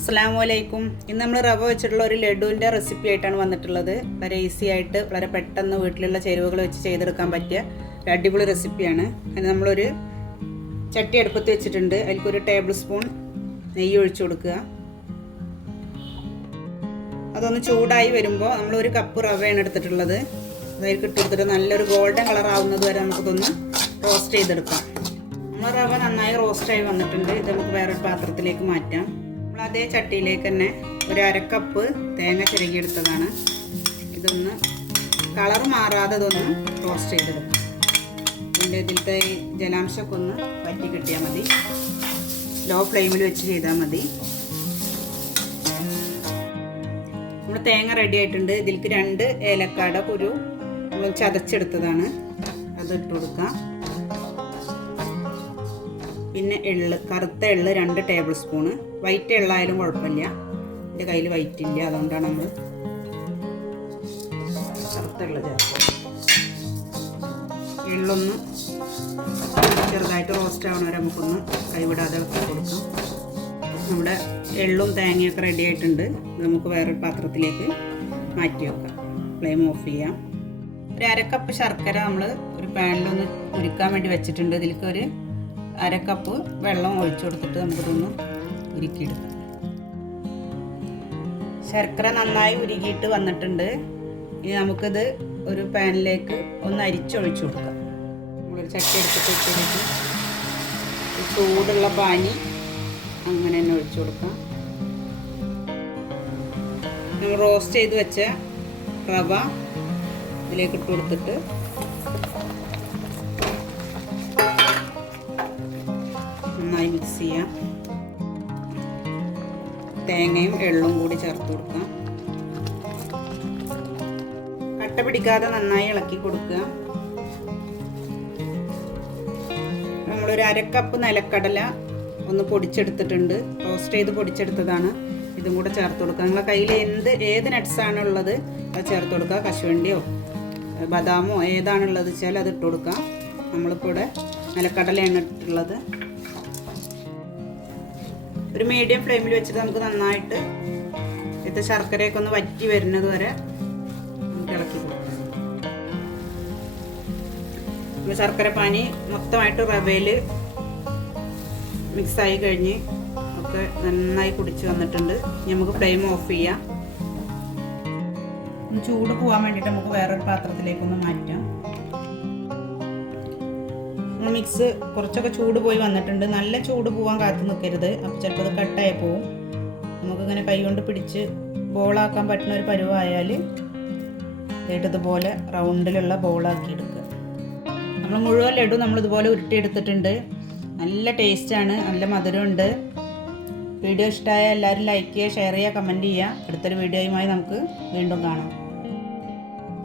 അസ്സലാമലൈക്കും. ഇന്ന് നമ്മൾ റവ വെച്ചിട്ടുള്ള ഒരു ലഡുവിൻ്റെ റെസിപ്പി ആയിട്ടാണ് വന്നിട്ടുള്ളത്. വളരെ ഈസി ആയിട്ട് വളരെ പെട്ടെന്ന് വീട്ടിലുള്ള ചേരുവകൾ വെച്ച് ചെയ്തെടുക്കാൻ പറ്റിയ ഒരു അടിപൊളി റെസിപ്പിയാണ്. അതിന് നമ്മളൊരു ചട്ടി അടുപ്പത്ത് വെച്ചിട്ടുണ്ട്. അതിലേക്കൊരു ടേബിൾ സ്പൂൺ നെയ്യ് ഒഴിച്ചു കൊടുക്കുക. അതൊന്ന് ചൂടായി വരുമ്പോൾ നമ്മളൊരു കപ്പ് റവയാണ് എടുത്തിട്ടുള്ളത്. അതായത് ഇട്ട് കൊടുത്തിട്ട് നല്ലൊരു ഗോൾഡൻ കളർ ആവുന്നത് വരെ നമുക്കിതൊന്ന് റോസ്റ്റ് ചെയ്തെടുക്കാം. നമ്മൾ റവ നന്നായി റോസ്റ്റായി വന്നിട്ടുണ്ട്. ഇത് നമുക്ക് വേറൊരു പാത്രത്തിലേക്ക് മാറ്റാം. അതേ ചട്ടിയിലേക്ക് തന്നെ ഒരു അരക്കപ്പ് തേങ്ങ ചിരകിയെടുത്തതാണ്. ഇതൊന്ന് കളർ മാറാതെ ഇതൊന്ന് റോസ്റ്റ് ചെയ്തെടുക്കും. ഇതിലത്തെ ജലാംശമൊക്കെ ഒന്ന് വറ്റി കിട്ടിയാൽ മതി. ലോ ഫ്ലെയിമിൽ വെച്ച് ചെയ്താൽ മതി. നമ്മുടെ തേങ്ങ റെഡി ആയിട്ടുണ്ട്. ഇതിലേക്ക് 2 ഏലക്കാട കുരു ചതച്ചെടുത്തതാണ്, അത് ഇട്ട് കൊടുക്കാം. പിന്നെ എള്ള്, കറുത്ത എള്ള് 2 ടേബിൾ സ്പൂണ്. വൈറ്റ് എള്ളായാലും കുഴപ്പമില്ല, എൻ്റെ കയ്യിൽ വൈറ്റ് ഇല്ല, അതുകൊണ്ടാണ് നമ്മൾ കറുത്ത എള്ള് ചേർക്കുക. എള്ളൊന്ന് ചെറുതായിട്ട് റോസ്റ്റ് ആവണ വരെ നമുക്കൊന്ന് കൈവിടാതെ വെക്കി കൊടുക്കാം. നമ്മുടെ എള്ളും തേങ്ങയൊക്കെ റെഡി ആയിട്ടുണ്ട്. ഇത് നമുക്ക് വേറൊരു പാത്രത്തിലേക്ക് മാറ്റി വെക്കാം. ഫ്ലെയിം ഓഫ് ചെയ്യാം. ഒരു അരക്കപ്പ് ശർക്കര നമ്മൾ ഒരു പാനിലൊന്ന് ഉരുക്കാൻ വേണ്ടി വെച്ചിട്ടുണ്ട്. ഇതിലേക്ക് ഒരു അരക്കപ്പ് വെള്ളം ഒഴിച്ചു കൊടുത്തിട്ട് നമുക്കിതൊന്ന് ഉരുക്കിയെടുക്കാം. ശർക്കര നന്നായി ഉരുകിയിട്ട് വന്നിട്ടുണ്ട്. ഇനി നമുക്കിത് ഒരു പാനിലേക്ക് ഒന്ന് അരിച്ചൊഴിച്ചു കൊടുക്കാം. നമ്മളൊരു ചട്ടി എടുത്തിട്ട് വെച്ചിട്ട് ചൂടുള്ള പാനി അങ്ങനെ തന്നെ ഒഴിച്ചു കൊടുക്കാം. നമ്മൾ റോസ്റ്റ് ചെയ്ത് വെച്ച റവ ഇതിലേക്ക് ഇട്ട് കൊടുത്തിട്ട് നന്നായി മിക്സ് ചെയ്യാം. തേങ്ങയും എള്ളും കൂടി ചേർത്ത് കൊടുക്കാം. കട്ട പിടിക്കാതെ നന്നായി ഇളക്കി കൊടുക്കുക. നമ്മളൊരു അരക്കപ്പ് നിലക്കടല ഒന്ന് പൊടിച്ചെടുത്തിട്ടുണ്ട്. റോസ്റ്റ് ചെയ്ത് പൊടിച്ചെടുത്തതാണ്. ഇതും കൂടെ ചേർത്ത് കൊടുക്കുക. നിങ്ങളുടെ കയ്യിൽ ഏത് നട്ട്സാണ് ഉള്ളത് അത് ചേർത്ത് കൊടുക്കുക. കശുവണ്ടിയോ ബദാമോ ഏതാണുള്ളത് വെച്ചാൽ അത് ഇട്ട് കൊടുക്കാം. നമ്മളിപ്പോൾ ഇവിടെ നിലക്കടലയാണ് ഇട്ടുള്ളത്. ഒരു മീഡിയം ഫ്ലെയിമിൽ വെച്ചിട്ട് നമുക്ക് നന്നായിട്ട് ഇത് ശർക്കരയൊക്കെ ഒന്ന് വറ്റി വരുന്നത് വരെ നമുക്ക് ഇളക്കി കൊടുക്കാം. ശർക്കര പാനി മൊത്തമായിട്ട് റവയിൽ മിക്സായി കഴിഞ്ഞ് ഒക്കെ നന്നായി കുടിച്ച് വന്നിട്ടുണ്ട്. ഇനി നമുക്ക് ഫ്ലെയിം ഓഫ് ചെയ്യാം. ചൂട് പോകാൻ വേണ്ടിയിട്ട് നമുക്ക് വേറൊരു പാത്രത്തിലേക്കൊന്ന് മാറ്റാം. മിക്സ് കുറച്ചൊക്കെ ചൂട് പോയി വന്നിട്ടുണ്ട്. നല്ല ചൂട് പോകാൻ കാത്തു നിൽക്കരുത്, അപ്പോൾ ചിലപ്പോൾ അത് കട്ടായി പോവും. നമുക്കിങ്ങനെ കൈ കൊണ്ട് പിടിച്ച് ബോളാക്കാൻ പറ്റുന്ന ഒരു പരുവായാൽ ഇതുപോലെ റൗണ്ടിലുള്ള ബോളാക്കി എടുക്കുക. നമ്മൾ മുഴുവൻ ലഡു നമ്മളിതുപോലെ ഉരുട്ടിയെടുത്തിട്ടുണ്ട്. നല്ല ടേസ്റ്റാണ്, നല്ല മധുരമുണ്ട്. വീഡിയോ ഇഷ്ടമായ എല്ലാവരും ലൈക്ക് ചെയ്യുക, ഷെയർ ചെയ്യുക, കമൻറ്റ് ചെയ്യുക. അടുത്തൊരു വീഡിയോയുമായി നമുക്ക് വീണ്ടും കാണാം.